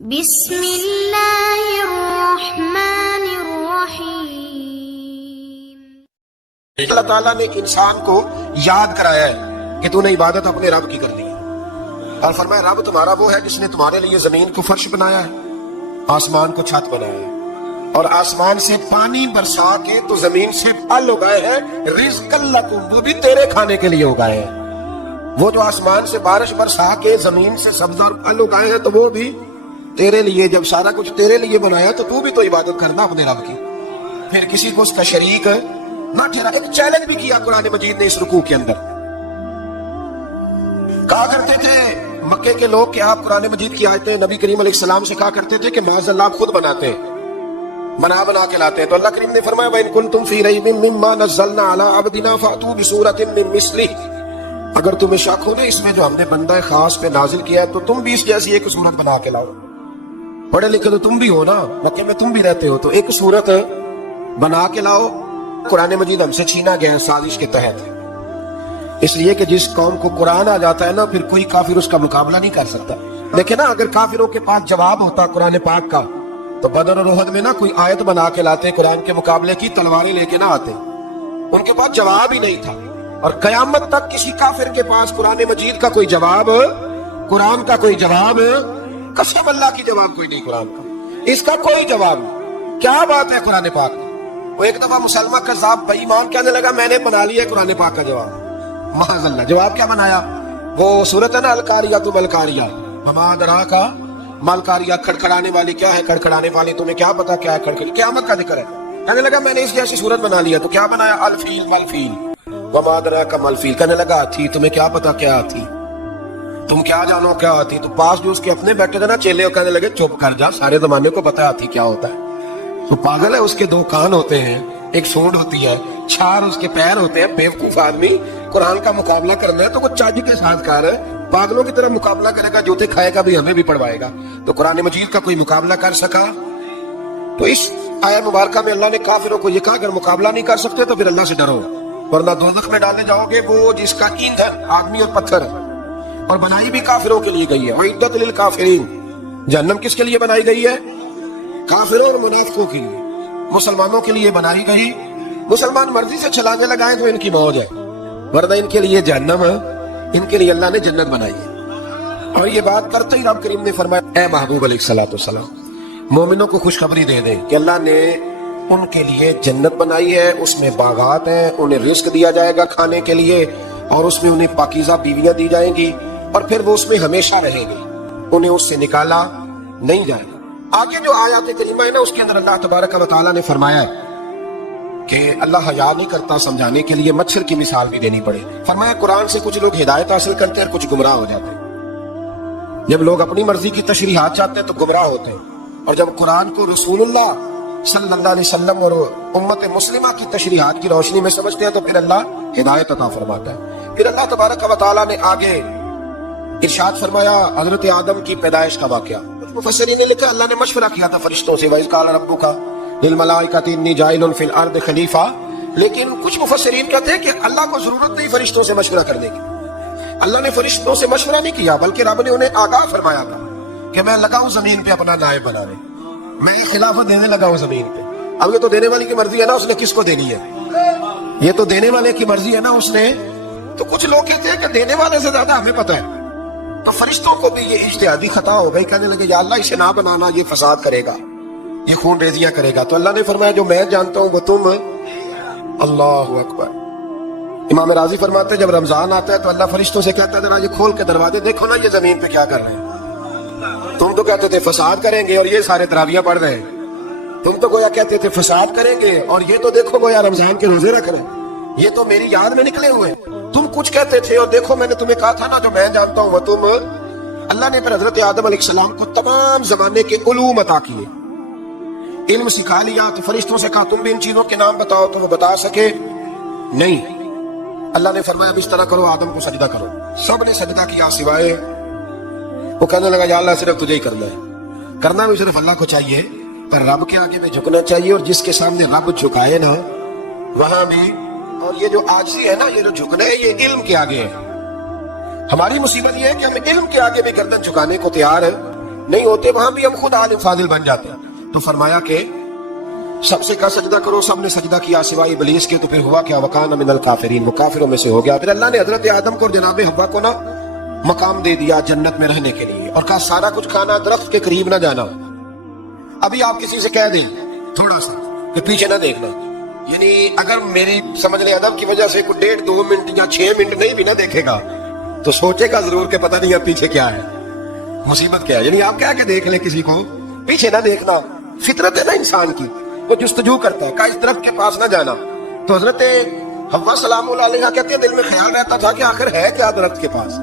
بسم اللہ الرحمن الرحیم۔ اللہ تعالیٰ نے انسان کو یاد کرایا ہے کہ تو نے عبادت اپنے رب کی کرنی ہے، اور فرمایا رب تمہارا وہ ہے جس نے تمہارے لیے زمین کو فرش بنایا ہے، آسمان کو چھت بنایا ہے، اور آسمان سے پانی برسا کے تو زمین سے پھل اگائے ہیں، رزق لکم، وہ بھی تیرے کھانے کے لیے اگائے ہیں۔ وہ جو آسمان سے بارش برسا کے زمین سے سبز اور پھل اگائے ہیں تو وہ بھی تیرے لیے۔ جب سارا کچھ تیرے لیے بنایا تو تو بھی تو عبادت کرنا اپنے رب کی، پھر کسی کو اس کا شریک نہ ٹھہرا۔ ایک چیلنج بھی کیا قرآن مجید نے اس رکوع کے اندر، کہا کرتے تھے مکے کے لوگ کہ آپ قرآن مجید کی آیتیں نبی کریم علیہ السلام سے کہا کرتے تھے کہ معاذ اللہ خود بناتے ہیں، بنا کے لاتے ہیں۔ تو اللہ کریم نے فرمایا وَإِن كُنتُمْ فِي رَيْبٍ مِّمَّا نَزَّلْنَا عَلَىٰ عَبْدِنَا فَأْتُوا بِسُورَةٍ مِّن مِّثْلِهِ، اگر تمہیں شک ہو نا اس میں جو ہم نے بندہ خاص پہ نازل کیا ہے تو تم بھی اس جیسی ایک صورت بنا کے لاؤ۔ پڑھے لکھے تو تم بھی ہو نا، مکے میں تم بھی رہتے ہو، تو ایک صورت بنا کے لاؤ۔ قرآن مجید ہم سے چھینا گیا ہے سازش کے تحت، اس لیے کہ جس قوم کو قرآن آ جاتا ہے نا پھر کوئی کافر اس کا مقابلہ نہیں کر سکتا۔ دیکھیں نا اگر کافروں کے پاس جواب ہوتا قرآن پاک کا تو بدر اور احد میں نا کوئی آیت بنا کے لاتے، قرآن کے مقابلے کی تلواریں لے کے نہ آتے، ان کے پاس جواب ہی نہیں تھا۔ اور قیامت تک کسی کافر کے پاس قرآن مجید کا کوئی جواب، قرآن کا کوئی جواب، قسم اللہ کی جواب کوئی نہیں، قرآن کا اس کا کوئی جواب نہیں۔ کیا بات ہے قرآن پاک؟ وہ ایک دفعہ مسلمہ کذاب بے ایمان کہنے لگا میں نے بنا لیا قرآن پاک کا جواب۔ معاذ اللہ، جواب کیا بنایا؟ وہ سورت ہے نا القاریہ تو ملکاریہ، وما ادراک ما القاریہ، کھڑکھڑانے والی کیا ہے، کھڑکھڑانے والی تمہیں کیا پتا کیا ہے کھڑکھڑی، قیامت کا ذکر ہے۔ کہنے لگا میں نے اس جیسی صورت بنا لیا، تو کیا بنایا؟ الفیل والفیل، وما ادراک ما الفیل۔ کہنے لگا تھی تمہیں کیا پتا کیا تھی، تم کیا جانو کیا آتی؟ تو پاس جو اس کے اپنے بیٹھے تھے نا چیلے، وہ کہنے لگے چپ کر جا، سارے زمانے کو پتا آتی کیا ہوتا ہے۔ تو پاگل ہے، اس کے دو کان ہوتے ہیں، ایک سونڈ ہوتی ہے، چار اس کے پیر ہوتے ہیں۔ بیوقوف آدمی قرآن کا مقابلہ کرنا ہے تو وہ چاجی کے ساتھ کار ہے، پاگلوں کی طرح مقابلہ کرے گا، جوتے کھائے گا بھی ہمیں بھی پڑھوائے گا۔ تو قرآن مجید کا کوئی مقابلہ کر سکا؟ تو اس آیت مبارکہ میں اللہ نے کافروں کو یہ کہا اگر مقابلہ نہیں کر سکتے تو پھر اللہ سے ڈرو، ورنہ دوزخ میں ڈالے جاؤ گے، وہ جس کا ایندھن آدمی اور پتھر ہے، اور بنائی بھی کافروں کے لیے گئی ہے۔ وَعِدَّتْ لِلْكَافِرِينَ، جہنم کس کے لیے بنائی گئی ہے؟ کافروں اور منافقوں کے لیے۔ مسلمانوں کے لیے بنائی گئی، مسلمان مرضی سے چھلانے لگائیں تو ان کی موج ہے، ورنہ ان کے لیے جہنم ہے، ان کے لیے اللہ نے جنت بنائی ہے۔ اور یہ بات کرتے ہی رب کریم نے فرمایا اے محبوب علیہ السلام مومنوں کو خوشخبری دے دیں کہ اللہ نے ان کے لیے جنت بنائی ہے، اس میں باغات ہیں، انہیں رزق دیا جائے گا کھانے کے لیے، اور اس میں انہیں پاکیزہ بیویاں دی جائیں گی، اور پھر وہ اس میں ہمیشہ رہیں گے، انہیں اس سے نکالا نہیں جائے گا۔ آگے جو آیات کریمہ ہے نا اس کے اندر اللہ تبارک و تعالیٰ نے فرمایا ہے کہ اللہ حیا نہیں کرتا سمجھانے کے لیے مچھر کی مثال بھی دینی پڑے۔ فرمایا قرآن سے کچھ لوگ ہدایت حاصل کرتے ہیں اور کچھ گمراہ ہو جاتے ہیں۔ جب لوگ اپنی مرضی کی تشریحات چاہتے ہیں تو گمراہ ہوتے ہیں، اور جب قرآن کو رسول اللہ صلی اللہ علیہ وسلم اور امت مسلمہ کی تشریحات کی روشنی میں سمجھتے ہیں تو پھر اللہ ہدایت عطا فرماتا ہے۔ پھر اللہ تبارک و تعالیٰ نے آگے ارشاد فرمایا حضرت آدم کی پیدائش کا واقعہ۔ مفسرین نے لکھا اللہ نے مشورہ کیا تھا فرشتوں سے وَإِذْ قَالَ رَبُّكَ لِلْمَلَائِكَةِ إِنِّي جَاعِلٌ فِي الْأَرْضِ خَلِيفَةً، لیکن کچھ مفسرین کہتے ہیں کہ اللہ کو ضرورت نہیں فرشتوں سے مشورہ کرنے کی، اللہ نے فرشتوں سے مشورہ نہیں کیا بلکہ رب نے انہیں آگاہ فرمایا تھا کہ میں لگا ہوں زمین پہ اپنا نائب بنانے، میں خلافت دینے لگا ہوں زمین پہ۔ اب یہ تو دینے والی کی مرضی ہے نا، اس نے کس کو دینی ہے؟ یہ تو دینے والے کی مرضی ہے نا، اس نے۔ تو کچھ لوگ کہتے ہیں کہ دینے والے سے زیادہ ہمیں پتہ ہے۔ تو فرشتوں کو بھی یہ اجتہادی خطا ہو گئی، کہنے لگے یا اللہ اسے نہ بنانا، یہ فساد کرے گا، یہ خون ریزیاں کرے گا۔ تو اللہ نے فرمایا جو میں جانتا ہوں وہ تم۔ اللہ اکبر۔ امام راضی فرماتے ہیں جب رمضان آتا ہے تو اللہ فرشتوں سے کہتا ہے ذرا یہ کھول کے دروازے دیکھو نا یہ زمین پہ کیا کر رہے ہیں، تم تو کہتے تھے فساد کریں گے اور یہ سارے تراویح پڑھ رہے ہیں، تم تو گویا کہتے تھے فساد کریں گے اور یہ تو دیکھو گویا رمضان کے روزے رکھ رہے ہیں، یہ تو میری یاد میں نکلے ہوئے، تم کچھ کہتے تھے اور دیکھو میں نے تمہیں کہا تھا نا جو میں جانتا ہوں وہ تم۔ اللہ نے پھر حضرت آدم علیہ السلام کو تمام زمانے کے علوم عطا کیے، علم سکھا لیا۔ تو فرشتوں سے کہا تم بھی ان چیزوں کے نام بتاؤ، تو وہ بتا سکے نہیں۔ اللہ نے فرمایا اب اس طرح کرو آدم کو سجدہ کرو، سب نے سجدہ کیا سوائے وہ۔ کہنے لگا یا اللہ صرف تجھے ہی کرنا ہے، کرنا بھی صرف اللہ کو چاہیے، پر رب کے آگے میں جھکنا چاہیے، اور جس کے سامنے رب جھکائے نا وہاں بھی۔ اور یہ جو عاجزی ہے نا، یہ جو جھکنا ہے یہ علم کے آگے ہے۔ ہماری مصیبت یہ ہے کہ ہم علم کے آگے بھی گردن جھکانے کو تیار نہیں ہوتے وہاں بھی ہم خود عالم فاضل بن جاتے ہیں. تو فرمایا کہ سب سے کا سجدہ کرو. سب نے سجدہ کیا سوائے ابلیس کے. تو پھر ہوا کیا؟ وکان من الکافرین، وہ کافروں میں سے ہو گیا. پھر اللہ نے حضرت آدم کو اور جناب حوا کو نا مقام دے دیا جنت میں رہنے کے لیے، اور کہا سارا کچھ کھانا، درخت کے قریب نہ جانا. ابھی آپ کسی سے کہہ دیں تھوڑا سا کہ پیچھے نہ دیکھنا، یعنی اگر میری سمجھ لیں ادب کی وجہ سے کوئی 1.5-2 منٹ یا 6 منٹ نہیں بھی نہ دیکھے گا تو سوچے گا ضرور کہ پتہ نہیں اب پیچھے کیا ہے، مصیبت کیا ہے. یعنی آپ کہہ کے دیکھ لیں کسی کو پیچھے نہ دیکھنا. فطرت ہے نا انسان کی، وہ جستجو کرتا ہے کہ اس درخت کے پاس نہ جانا. تو حضرت حوا سلام اللہ علیہ کہتے ہیں دل میں خیال رہتا تھا کہ آخر ہے کیا درخت کے پاس.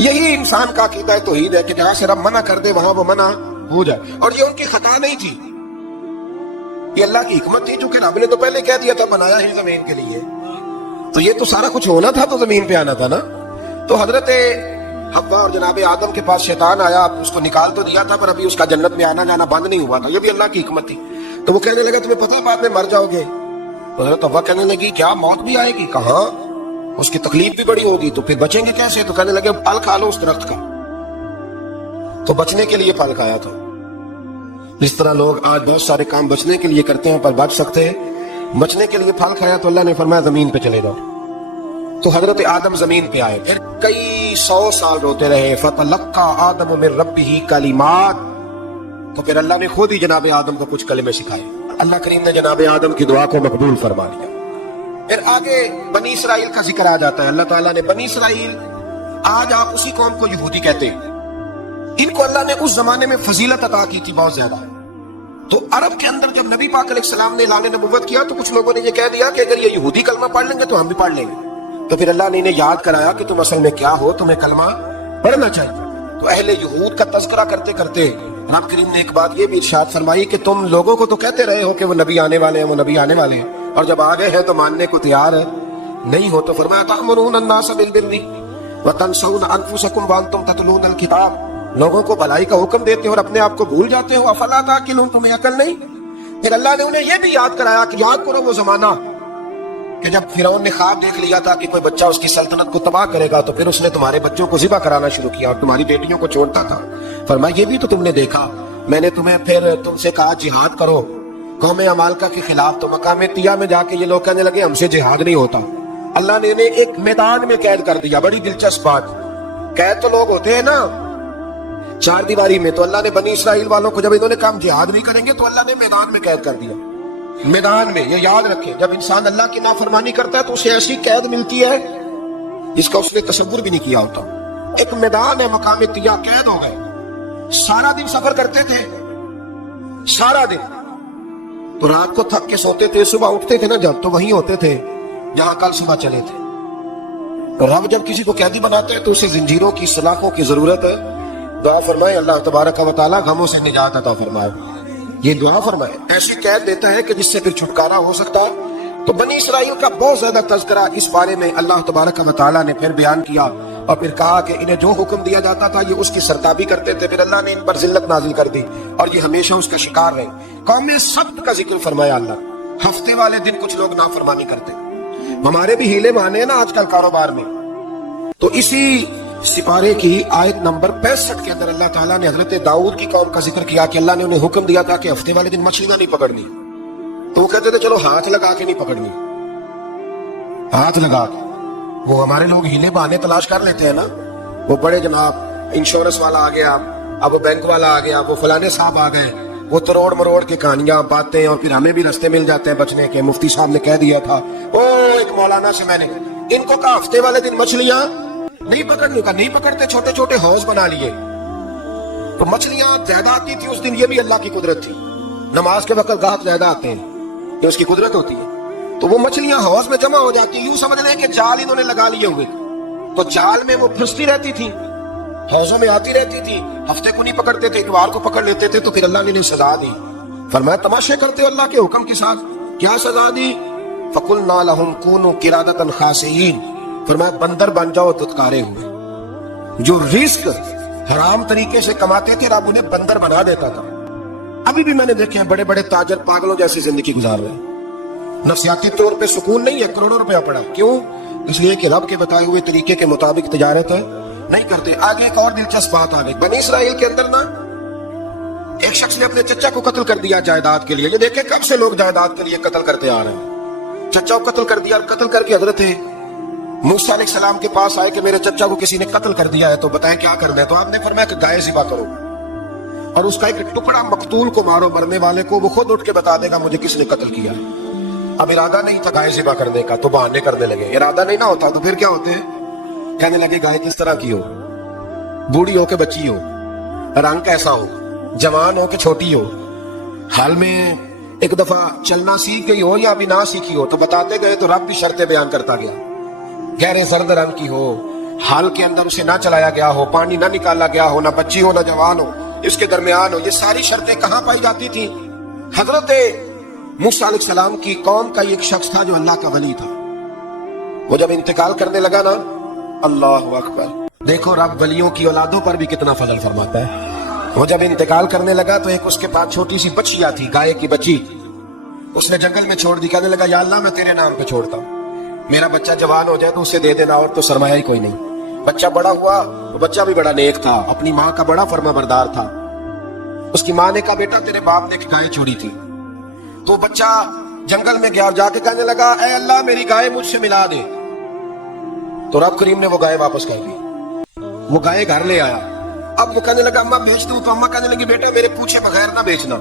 یہی انسان کا عقیدہ توحید ہے کہ جہاں سے رب منع کر دے وہاں وہ منع ہو جائے. اور یہ ان کی خطا نہیں تھی، یہ اللہ کی حکمت تھی، چونکہ رب نے تو پہلے کہہ دیا تھا بنایا ہی زمین کے لیے، تو یہ تو سارا کچھ ہونا تھا تو زمین پہ آنا تھا نا. تو حضرت حوا اور جناب آدم کے پاس شیطان آیا، اس کو نکال تو دیا تھا پر ابھی اس کا جنت میں آنا جانا بند نہیں ہوا تھا. یہ بھی اللہ کی حکمت تھی. تو وہ کہنے لگا تمہیں پتہ بعد میں مر جاؤ گے. تو حضرت حوا کہنے لگی کیا موت بھی آئے گی؟ کہاں، اس کی تکلیف بھی بڑی ہوگی، تو پھر بچیں گے کیسے؟ تو کہنے لگے پھل کھا لو اس درخت کا. تو بچنے کے لیے پھل کھایا تھا. جس طرح لوگ آج بہت سارے کام بچنے کے لیے کرتے ہیں پر بچ سکتے ہیں، بچنے کے لیے پھل کھایا تو اللہ نے فرمایا زمین پہ چلے جاؤ. تو حضرت آدم زمین پہ آئے، پھر کئی 100 سال روتے رہے. فَتَلَقَّى آدَمُ مِن رَبِّهِ کَلِمَاتٍ، تو پھر اللہ نے خود ہی جناب آدم کو کچھ کلمے سکھائے. اللہ کریم نے جناب آدم کی دعا کو مقبول فرما لیا. پھر آگے بنی اسرائیل کا ذکر آ جاتا ہے. اللہ تعالیٰ نے بنی اسرائیل، آج آپ اسی قوم کو یہودی کہتے ہیں، ان کو اللہ نے اس زمانے میں فضیلت عطا کی تھی بہت زیادہ. تو عرب کے اندر جب نبی پاک علیہ السلام نے اعلان نبوت کیا تو کچھ لوگوں نے یہ کہہ دیا کہ اگر یہ یہودی کلمہ پڑھ لیں گے تو ہم بھی پڑھ لیں گے. تو پھر اللہ نے انہیں یاد کرایا کہ تم اصل میں کیا ہو، تمہیں کلمہ پڑھنا چاہیے. تو اہل یہود کا تذکرہ کرتے کرتے رب کریم نے ایک بات یہ بھی ارشاد فرمائی کہ تم لوگوں کو تو کہتے رہے ہو کہ وہ نبی آنے والے ہیں، وہ نبی آنے والے ہیں، اور جب آ گئے ہیں تو ماننے کو تیار نہیں ہو. تو فرمایا تأمرون الناس بالبر وتنسون انفسکم وانتم تتلون الکتاب، لوگوں کو بھلائی کا حکم دیتے ہو اور اپنے آپ کو بھول جاتے ہو. افلا تعقلون، تمہیں عقل نہیں؟ پھر اللہ نے انہیں یہ بھی یاد کرایا کہ یاد کرو وہ زمانہ کہ جب فرعون نے خواب دیکھ لیا تھا کہ کوئی بچہ اس کی سلطنت کو تباہ کرے گا، تو پھر اس نے تمہارے بچوں کو ذبح کرانا شروع کیا اور تمہاری بیٹیوں کو چھوڑتا تھا. فرمایا یہ بھی تو تم نے دیکھا، میں نے تمہیں پھر تم سے کہا جہاد کرو قوم عمالقہ کے خلاف، تو مقام طیہ میں جا کے یہ لوگ کہنے لگے ہم سے جہاد نہیں ہوتا. اللہ نے انہیں ایک میدان میں قید کر دیا. بڑی دلچسپ بات، قید تو لوگ ہوتے ہیں نا چار دیواری میں، تو اللہ نے بنی اسرائیل والوں کو جب انہوں نے کہا جہاد نہیں کریں گے تو اللہ نے میدان میں قید کر دیا. میدان میں، یہ یاد رکھیں، جب انسان اللہ کی نافرمانی کرتا ہے تو اسے ایسی قید ملتی ہے جس کا اس نے تصور بھی نہیں کیا ہوتا. ایک میدان ہے مقام طیہ، قید ہو گئے. سارا دن سفر کرتے تھے، سارا دن، تو رات کو تھک کے سوتے تھے، صبح اٹھتے تھے نا جب تو وہیں ہوتے تھے جہاں کل صبح چلے تھے. رب جب کسی کو قیدی بناتے ہیں تو اسے زنجیروں کی سلاخوں کی ضرورت ہے. دعا فرمائے اللہ تبارک و تعالی غموں سے نجات عطا فرمائے. یہ دعا فرمائے، ایسی قید دیتا ہے کہ جس سے پھر چھٹکارا ہو سکتا ہے. تو بنی اسرائیل کا بہت زیادہ تذکرہ اس بارے میں اللہ تبارک و تعالی نے پھر بیان کیا اور پھر کہا کہ انہیں جو حکم دیا جاتا تھا یہ اس کی سرتابی کرتے تھے. پھر اللہ نے ان پر ذلت نازل کر دی اور یہ ہمیشہ اس کا شکار رہے. قوم سبت کا ذکر فرمایا اللہ. ہفتے والے دن کچھ لوگ نافرمانی کرتے، ہمارے بھی ہیلے بہانے ہیں نا آج کل کاروبار میں. تو اسی سپارے کی آیت نمبر 65 کے اندر اللہ تعالیٰ نے حضرت داؤد کی قوم کا ذکر کیا کہ اللہ نے انہیں حکم دیا تھا کہ ہفتے والے دن مچھلیاں نہیں پکڑنی. تو وہ کہتے تھے چلو ہاتھ لگا کے نہیں پکڑنی، ہاتھ لگا کے. وہ ہمارے لوگ ہیلے بہانے تلاش کر لیتے ہیں نا، وہ بڑے جناب انشورنس والا آ گیا، اب وہ بینک والا آ گیا، وہ فلانے صاحب آ گئے، وہ تروڑ مروڑ کی کہانیاں باتیں، اور پھر ہمیں بھی رستے مل جاتے ہیں بچنے کے. مفتی صاحب نے کہہ دیا تھا، او ایک مولانا سے میں نے ان کو کہا ہفتے والے دن مچھلیاں نہیں پکڑنے کا، نہیں پکڑتے، چھوٹے چھوٹے حوض بنا لیے. تو مچھلیاں زیادہ آتی تھی اس دن، یہ بھی اللہ کی قدرت تھی. نماز کے وقت گاہک زیادہ آتے ہیں، یہ اس کی قدرت ہوتی ہے. تو وہ مچھلیاں حوض میں جمع ہو جاتی، یوں سمجھ لیں کہ جال انہوں نے لگا لیے ہوئے، تو جال میں وہ پھنستی رہتی تھی، حوضوں میں آتی رہتی تھی. ہفتے کو نہیں پکڑتے تھے، اتوار کو پکڑ لیتے تھے. تو پھر اللہ نے انہیں سزا دی. فرمایا تماشے کرتے ہو اللہ کے حکم کے ساتھ، کیا سزا دی؟ فَقُلْنَا لَهُمْ كُونُوا قِرَادَةً خَاسِئِينَ، فرمایا بندر بن جاؤ دھتکارے ہوئے. جو رزق حرام طریقے سے کماتے تھے رب انہیں بندر بنا دیتا تھا. ابھی بھی میں نے دیکھے ہیں بڑے بڑے تاجر پاگلوں جیسی زندگی گزار رہے ہیں، نفسیاتی طور پہ سکون نہیں ہے، کروڑوں روپیہ پڑا. کیوں؟ اس لیے کہ رب کے بتائے ہوئے طریقے کے مطابق تجارت نہیں کرتے. آگے ایک اور دلچسپ بات آ گئی. بنی اسرائیل کے اندر نا ایک شخص نے اپنے چچا کو قتل کر دیا جائیداد کے لیے. یہ دیکھیں کب سے لوگ جائیداد کے لیے قتل کرتے آ رہے ہیں. چچا کو قتل کر دیا, اور قتل کر کے حضرت موسیٰ علیہ السلام کے پاس آئے کہ میرے چچا کو کسی نے قتل کر دیا ہے, تو بتائیں کیا کرنا ہے. تو آپ نے فرمایا کہ گائے ذبح کرو اور اس کا ایک ٹکڑا مقتول کو مارو, مرنے والے کو, وہ خود اٹھ کے بتا دے گا مجھے کس نے قتل کیا ہے. اب ارادہ نہیں تھا گائے ذبح کرنے کا تو بہانے کرنے لگے. ارادہ نہیں نہ ہوتا تو پھر کیا ہوتے ہیں, کہنے لگے گائے کس طرح کی ہو, بوڑھی ہو کہ بچی ہو, رنگ کیسا ہو, جوان ہو کہ چھوٹی ہو, حال میں ایک دفعہ چلنا سیکھ گئی ہو یا ابھی نہ سیکھی ہو. تو بتاتے گئے تو رب بھی شرطیں بیان کرتا گیا. گہرے زرد رنگ کی ہو, حال کے اندر اسے نہ چلایا گیا ہو, پانی نہ نکالا گیا ہو, نہ بچی ہو نہ جوان ہو, اس کے درمیان ہو. یہ ساری شرطیں کہاں پائی جاتی تھی؟ حضرت موسیٰ علیہ السلام کی قوم کا ایک شخص تھا جو اللہ کا ولی تھا. وہ جب انتقال کرنے لگا نا, اللہ اکبر, دیکھو رب ولیوں کی اولادوں پر بھی کتنا فضل فرماتا ہے. وہ جب انتقال کرنے لگا تو ایک اس کے پاس چھوٹی سی بچیا تھی, گائے کی بچی, اس نے جنگل میں چھوڑ دی. کہنے لگا یا اللہ میں تیرے نام پہ چھوڑتا ہوں, میرا بچہ جوان ہو جائے تو اسے دے دینا, اور تو سرمایہ ہی کوئی نہیں. بچہ بڑا ہوا تو بچہ بھی بڑا نیک تھا, اپنی ماں کا بڑا فرما بردار تھا. اس کی ماں نے کہا بیٹا تیرے باپ نے ایک گائے چھوڑی تھی. تو بچہ جنگل میں گیا اور جا کے کہنے لگا اے اللہ میری گائے مجھ سے ملا دے. تو رب کریم نے وہ گائے واپس کر دی. وہ گائے گھر لے آیا. اب وہ کہنے لگا اماں بیچ دوں, تو اماں کہنے لگی بیٹا میرے پوچھے بغیر نہ بیچنا.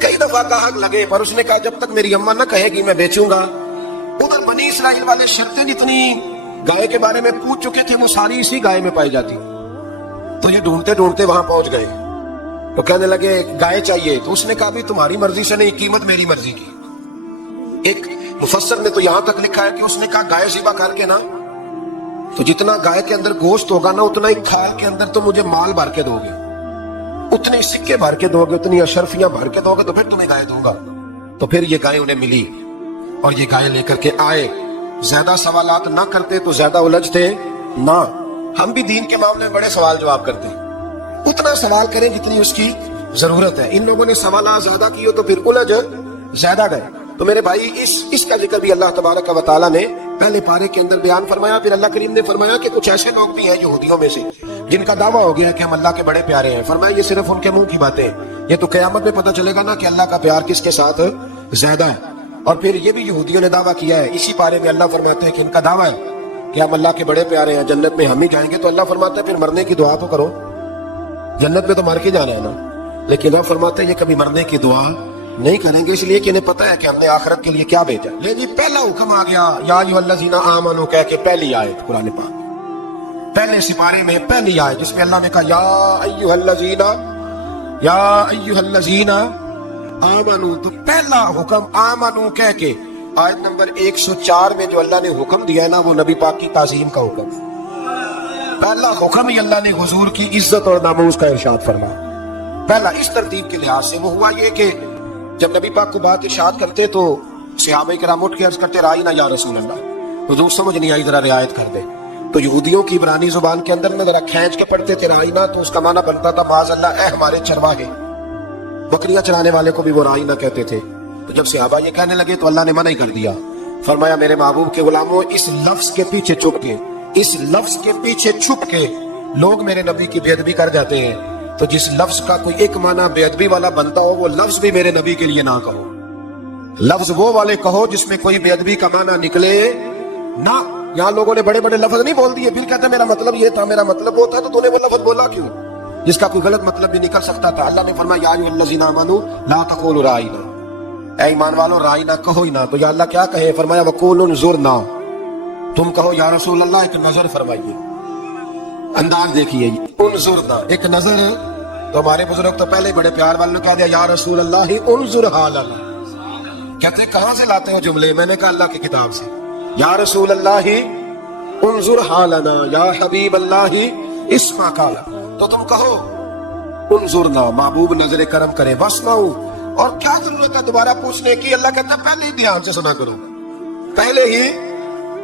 کئی دفعہ کہا لگے پر اس نے کہا جب تک میری اماں نہ کہے گی میں بیچوں گا. ادھر بنی اسرائیل والے شرطیں جتنی گائے کے بارے میں پوچھ چکے تھے وہ ساری اسی گائے میں پائی جاتی. تو یہ ڈھونڈتے ڈھونڈتے وہاں پہنچ گئے. تو کہنے لگے گائے چاہیے. تو اس نے کہا بھی تمہاری مرضی سے نہیں, قیمت میری مرضی کی. ایک مفسر نے تو یہاں تک لکھا ہے کہ اس نے کہا گائے ذبح کر کے نا تو جتنا گائے کے اندر گوشت ہوگا نا اتنا ہی کھال کے اندر تو مجھے مال بھر کے دو گے, اتنے سکے بھر کے دو گے, اتنی اشرفیاں بھر کے دو گے تو پھر تمہیں گائے دوں گا. تو پھر یہ گائے انہیں ملی اور یہ گائے لے کر کے آئے. زیادہ سوالات نہ کرتے تو زیادہ الجھتے نہ. ہم بھی دین کے معاملے میں بڑے سوال جواب کرتے ہیں, اتنا سوال کریں جتنی اس کی ضرورت ہے. ان لوگوں نے سوالات زیادہ کیے تو پھر الجھ زیادہ گئے. تو میرے بھائی اس کا ذکر بھی اللہ تبارک و تعالیٰ نے پہلے پارے کے اندر بیان فرمایا. پھر اللہ کریم نے فرمایا کہ کچھ ایسے لوگ بھی ہیں یہودیوں میں سے جن کا دعویٰ ہو گیا کہ ہم اللہ کے بڑے پیارے ہیں. فرمایا یہ صرف ان کے منہ کی باتیں ہیں, یہ تو قیامت میں پتہ چلے گا نا کہ اللہ کا پیار کس کے ساتھ زیادہ ہے. اور پھر یہ بھی یہودیوں نے دعویٰ کیا ہے. اسی پارے میں اللہ فرماتے ہیں کہ ان کا دعویٰ ہے کہ ہم اللہ کے بڑے پیارے ہیں, جنت میں ہم ہی جائیں گے. تو اللہ فرماتا ہے پھر مرنے کی دعا تو کرو, جنت میں تو مر کے جانا ہے نا. لیکن وہ فرماتے ہیں یہ کبھی مرنے کی دعا نہیں کریں گے, اس لیے کہ انہیں پتہ ہے کہ ہم نے آخرت کے لیے کیا بھیجا. لے جی پہلا حکم آ گیا یا ایھا الذین آمنوا کہہ کے پہلی آیت قرآن پاک پہلے سپارے میں پہلی آیت جس میں اللہ نے کہا یا ایھا الذین آمنوا. تو پہلا حکم آمنوا کہہ کے آیت نمبر 104 میں جو اللہ نے حکم دیا ہے نا وہ نبی پاک کی تعظیم کا حکم. پہلا حکم ہی اللہ نے حضور کی عزت اور ناموس کا ارشاد فرمایا. پہلا اس ترتیب کے لحاظ سے وہ ہوا یہ کہ جب نبی پاک کو بات ارشاد کرتے تو صحابہ کرام اٹھ کے عرض کرتے رائنا یا رسول اللہ, حضور سمجھ نہیں آئی ذرا رعایت کر دے. تو یہودیوں کی عبرانی زبان کے اندر میں ذرا کھینچ کے پڑھتے تھے رائنا, تو اس کا معنی بنتا تھا معاذ اللہ اے ہمارے چرواہے. بکریاں چرانے والے کو بھی وہ رائنا کہتے تھے. تو جب صحابہ یہ کہنے لگے تو اللہ نے منع ہی کر دیا. فرمایا میرے محبوب کے غلاموں اس لفظ کے پیچھے چھپ کے, اس لفظ کے پیچھے چھپ کے لوگ میرے نبی کی بے ادبی کر جاتے ہیں. تو جس لفظ کا کوئی ایک معنی بے ادبی والا بنتا ہو وہ لفظ بھی میرے نبی کے لیے نہ کہو. لفظ وہ والے کہو جس میں کوئی بے ادبی کا معنی نکلے نہ. یہاں لوگوں نے بڑے بڑے لفظ نہیں بول دیے, پھر کہتے میرا مطلب یہ تھا, میرا مطلب وہ تھا. تو نے وہ لفظ بولا کیوں جس کا کوئی غلط مطلب بھی نکل سکتا تھا؟ اللہ نے فرمایا یا ایھا الذین آمنوا لا تقولوا رائنا, اے ایمان والو رائنا کہو ہی نہ. تو یا اللہ کیا کہے؟ فرمایا وقولوا انظرنا, تم کہو یا رسول اللہ ایک نظر فرمائیے. انداز دیکھیے, انظرنا ایک نظر. تو ہمارے بزرگ تو پہلے بڑے پیار والوں نے کہہ دیا یا رسول اللہ انظر حالنا. کہتے کہاں سے لاتے ہو جملے؟ میں نے کہا اللہ کی کتاب سے. یا رسول اللہ انظر حالنا یا حبیب اللہ اسمع قالا. تو تم کہو انظرنا, محبوب نظر کرم کرے. واسمعوا, اور کیا ضرورت ہے دوبارہ پوچھنے کی؟ اللہ کہتا ہے پہلے ہی دھیان سے سنا کرو, پہلے ہی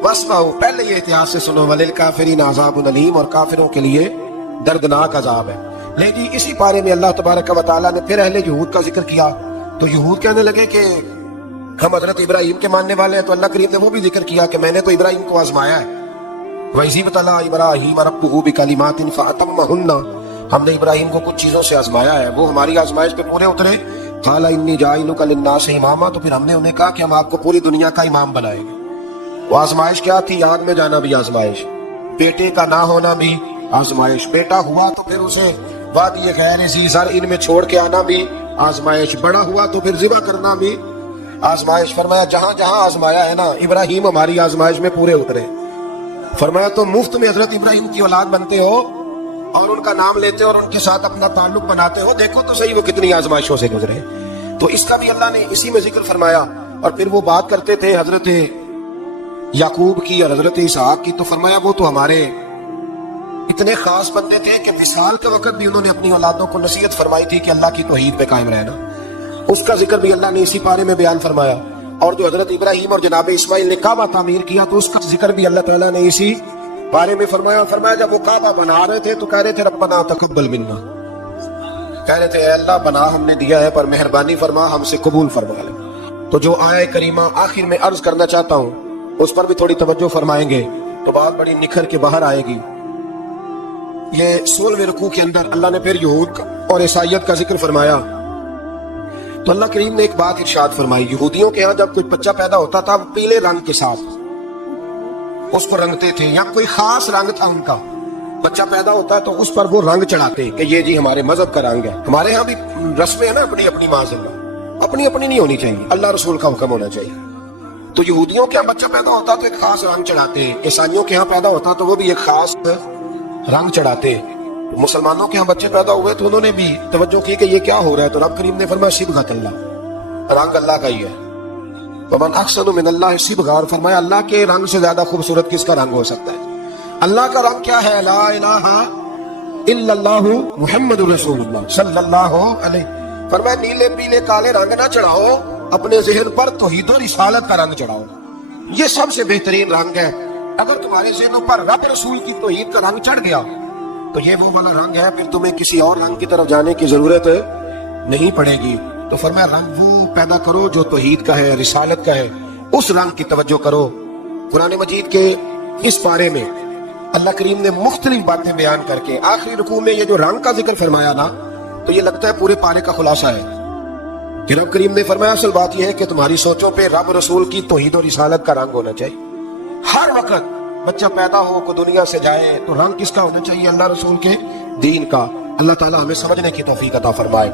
واسمعوا, پہلے ہی احتیاط سے سنو. وللکافرین عذاب علیم, اور کافروں کے لیے دردناک عذاب ہے. لیکن اسی بارے میں اللہ تبارک و تعالیٰ نے پھر اہل یہود کا ذکر کیا. تو یہود کہنے لگے کہ ہم حضرت ابراہیم کے ماننے والے ہیں. تو اللہ کریم نے وہ بھی ذکر کیا کہ میں نے تو ابراہیم کو آزمایا ہے. وَإِذِ ابْتَلَىٰ إِبْرَاهِيمَ رَبُّهُ بِكَلِمَاتٍ فَأَتَمَّهُنَّ, ہم نے ابراہیم کو کچھ چیزوں سے آزمایا ہے، وہ ہماری آزمائش پہ پورے اترے۔ قال انی جاعلک للناس اماما، تو پھر ہم نے انہیں کہا کہ ہم آپ کو پوری دنیا کا امام بنائیں گے۔ وہ آزمائش کیا تھی؟ آگ میں جانا بھی آزمائش، بیٹے کا نہ ہونا بھی آزمائش، بیٹا ہوا تو پھر اسے وادی غیر ذی زرع ان میں چھوڑ کے آنا بھی آزمائش، بڑا ہوا تو پھر ذبح کرنا بھی آزمائش۔ فرمایا جہاں جہاں آزمایا ہے نا ابراہیم ہماری آزمائش میں پورے اترے۔ فرمایا تو مفت میں حضرت ابراہیم کی اولاد بنتے ہو اور ان کا نام لیتے ہو اور ان کے ساتھ اپنا تعلق بناتے ہو، دیکھو تو صحیح وہ کتنی آزمائشوں سے گزرے۔ تو اس کا بھی اللہ نے اسی میں ذکر فرمایا۔ اور پھر وہ بات کرتے تھے حضرت یعقوب کی اور حضرت اسحاق کی، تو فرمایا وہ تو ہمارے اتنے خاص بندے تھے کہ وصال کے وقت بھی انہوں نے اپنی اولادوں کو نصیحت فرمائی تھی کہ اللہ کی توحید پہ قائم رہنا۔ اس کا ذکر بھی اللہ نے اسی پارے میں بیان فرمایا۔ اور جو حضرت ابراہیم اور جناب اسماعیل نے کعبہ تعمیر کیا تو اس کا ذکر بھی اللہ تعالیٰ نے اسی بارے میں فرمایا۔ فرمایا جب وہ کعبہ بنا رہے تھے تو کہہ رہے تھے ربنا تقبل منا، کہہ رہے تھے اے اللہ بنا ہم نے دیا ہے پر مہربانی فرما ہم سے قبول فرما لے۔ تو جو آیہ کریمہ آخر میں عرض کرنا چاہتا ہوں اس پر بھی تھوڑی توجہ فرمائیں گے تو بات بڑی نکھر کے باہر آئے گی۔ یہ 16ویں رکوع کے اندر اللہ نے پھر یہود اور عیسائیت کا ذکر فرمایا تو اللہ کریم نے ایک بات ارشاد فرمائی۔ یہودیوں کے ہاں جب کوئی بچہ پیدا ہوتا تھا وہ پیلے رنگ کے ساتھ اس کو رنگتے تھے، یا کوئی خاص رنگ تھا ان کا، بچہ پیدا ہوتا ہے تو اس پر وہ رنگ چڑھاتے کہ یہ جی ہمارے مذہب کا رنگ ہے۔ ہمارے ہاں بھی رسمیں ہیں نا اپنی اپنی، معاذ اللہ اپنی اپنی نہیں ہونی چاہیے، اللہ رسول کا حکم ہونا چاہیے۔ تو یہودیوں کے ہاں بچہ پیدا ہوتا تو ایک خاص رنگ چڑھاتے، عیسائیوں کے ہاں پیدا ہوتا تو وہ بھی ایک خاص رنگ چڑھاتے۔ مسلمانوں کے ہاں بچے پیدا ہوئے تو انہوں نے بھی توجہ کی کہ یہ کیا ہو رہا ہے، تو رب کریم نے فرمایا صبغۃ اللہ، رنگ اللہ کا ہی ہے۔ ومن احسن من اللہ صبغۃ، اور فرمایا اللہ کے رنگ سے زیادہ خوبصورت کس کا رنگ ہو سکتا ہے؟ اللہ کا رنگ کیا ہے؟ لا الہ الا اللہ محمد رسول اللہ صلی اللہ علیہ۔ فرمایا نیلے پیلے کالے رنگ نہ چڑھاؤ، اپنے ذہن پر توحید و رسالت کا رنگ چڑھاؤ، یہ سب سے بہترین رنگ ہے۔ اگر تمہارے ذہنوں پر رب رسول کی توحید کا رنگ چڑھ گیا تو یہ وہ والا رنگ ہے، پھر تمہیں کسی اور رنگ کی طرف جانے کی ضرورت نہیں پڑے گی۔ تو فرمایا رنگ وہ پیدا کرو جو توحید کا ہے، رسالت کا ہے، اس رنگ کی توجہ کرو۔ قرآن مجید کے اس پارے میں اللہ کریم نے مختلف باتیں بیان کر کے آخری رکوع میں یہ جو رنگ کا ذکر فرمایا نا تو یہ لگتا ہے پورے پارے کا خلاصہ ہے کہ رب کریم نے فرمایا اصل بات یہ ہے کہ تمہاری سوچوں پہ رب رسول کی توحید و رسالت کا رنگ ہونا چاہیے۔ ہر وقت بچہ پیدا ہو کو دنیا سے جائے تو رنگ کس کا ہونا چاہیے؟ اللہ رسول کے دین کا۔ اللہ تعالیٰ ہمیں سمجھنے کی توفیق عطا فرمائے۔